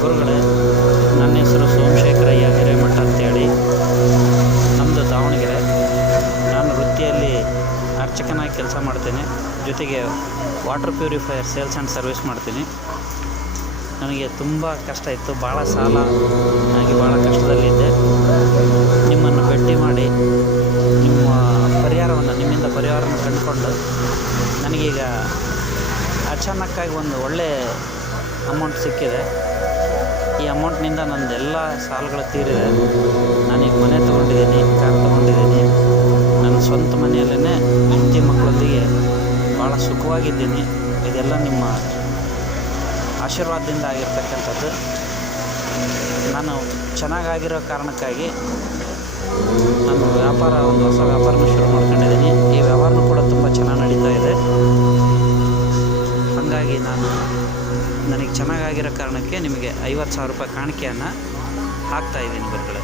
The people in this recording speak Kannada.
ಗುರುಗಳೇ, ನನ್ನ ಹೆಸರು ಸೋಮಶೇಖರಯ್ಯ ಹಿರೇಮಠ ಅಂತೇಳಿ. ನಮ್ಮದು ದಾವಣಗೆರೆ. ನಾನು ವೃತ್ತಿಯಲ್ಲಿ ಅರ್ಚಕನಾಗಿ ಕೆಲಸ ಮಾಡ್ತೀನಿ. ಜೊತೆಗೆ water purifier sales and service ಮಾಡ್ತೀನಿ. ನನಗೆ ತುಂಬ ಕಷ್ಟ ಇತ್ತು, ಭಾಳ ಸಾಲ ಆಗಿ ಭಾಳ ಕಷ್ಟದಲ್ಲಿದ್ದೆ. ನಿಮ್ಮನ್ನು ಭೇಟಿ ಮಾಡಿ ನಿಮ್ಮಿಂದ ಪರಿಹಾರವನ್ನು ಕಂಡುಕೊಂಡು ನನಗೀಗ ಅಚಾನಕ್ಕಾಗಿ ಒಂದು ಒಳ್ಳೆಯ ಅಮೌಂಟ್ ಸಿಕ್ಕಿದೆ. ಈ ಅಮೌಂಟ್ನಿಂದ ನನ್ನದೆಲ್ಲ ಸಾಲಗಳು ತೀರಿದೆ. ನಾನೀಗ ಮನೆ ತೊಗೊಂಡಿದ್ದೀನಿ, ಕಾರ್ ತೊಗೊಂಡಿದ್ದೀನಿ. ನನ್ನ ಸ್ವಂತ ಮನೆಯಲ್ಲೇ ಹೆಂಡತಿ ಮಕ್ಕಳೊಂದಿಗೆ ಭಾಳ ಸುಖವಾಗಿದ್ದೀನಿ. ಇದೆಲ್ಲ ನಿಮ್ಮ ಆಶೀರ್ವಾದದಿಂದ ಆಗಿರ್ತಕ್ಕಂಥದ್ದು. ನಾನು ಚೆನ್ನಾಗಾಗಿರೋ ಕಾರಣಕ್ಕಾಗಿ ನಾನು ಒಂದು ಹೊಸ ವ್ಯಾಪಾರನ ಶುರು ಮಾಡ್ಕೊಂಡಿದ್ದೀನಿ. ಈ ವ್ಯವಹಾರನೂ ಕೂಡ ತುಂಬ ಚೆನ್ನಾಗಿ ನಡೀತಾ ಇದೆ. ಹಾಗಾಗಿ ನನಗೆ ಚೆನ್ನಾಗಾಗಿರೋ ಕಾರಣಕ್ಕೆ ನಿಮಗೆ 50,000 ರೂಪಾಯಿ ಕಾಣಿಕೆಯನ್ನು ಹಾಕ್ತಾಯಿದ್ದೀನಿ ಗುರುಗಳೇ.